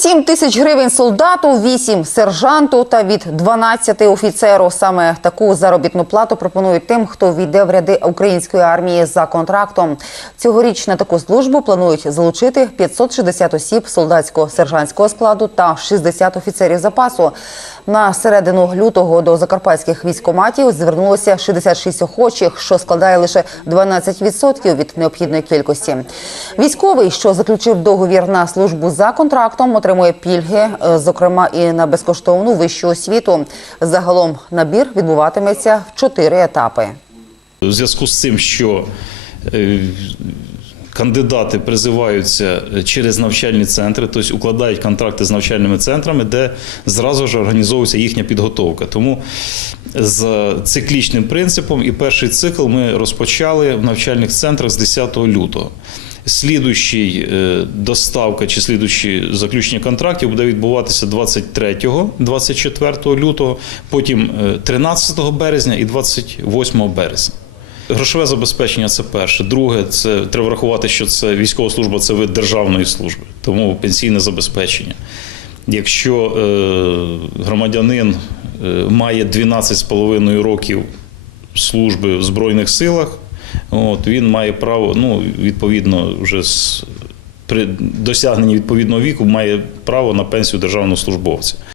7 тисяч гривень солдату, 8 сержанту та від 12 офіцеру. Саме таку заробітну плату пропонують тим, хто війде в ряди української армії за контрактом. Цьогоріч на таку службу планують залучити 560 осіб солдатського сержантського складу та 60 офіцерів запасу. На середину лютого до закарпатських військоматів звернулося 66 охочих, що складає лише 12% від необхідної кількості. Військовий, що заключив договір на службу за контрактом, отримує пільги, е, зокрема і на безкоштовну вищу освіту. Загалом набір відбуватиметься в чотири етапи. У зв'язку з цим, що е, кандидати призиваються через навчальні центри, тобто укладають контракти з навчальними центрами, де зразу ж організовується їхня підготовка. Тому з циклічним принципом і перший цикл ми розпочали в навчальних центрах з 10 лютого. Слідуючий е, доставка чи слідуючі заключення контрактів буде відбуватися 23-24 лютого, потім е, 13 березня і 28 березня. Грошове забезпечення це перше. Друге, це треба врахувати, що це військова служба це вид державної служби, тому пенсійне забезпечення. Якщо е, громадянин е, має 12,5 років служби в Збройних силах, от, він має право, ну, відповідно, вже з при досягненні відповідного віку має право на пенсію державного службовця.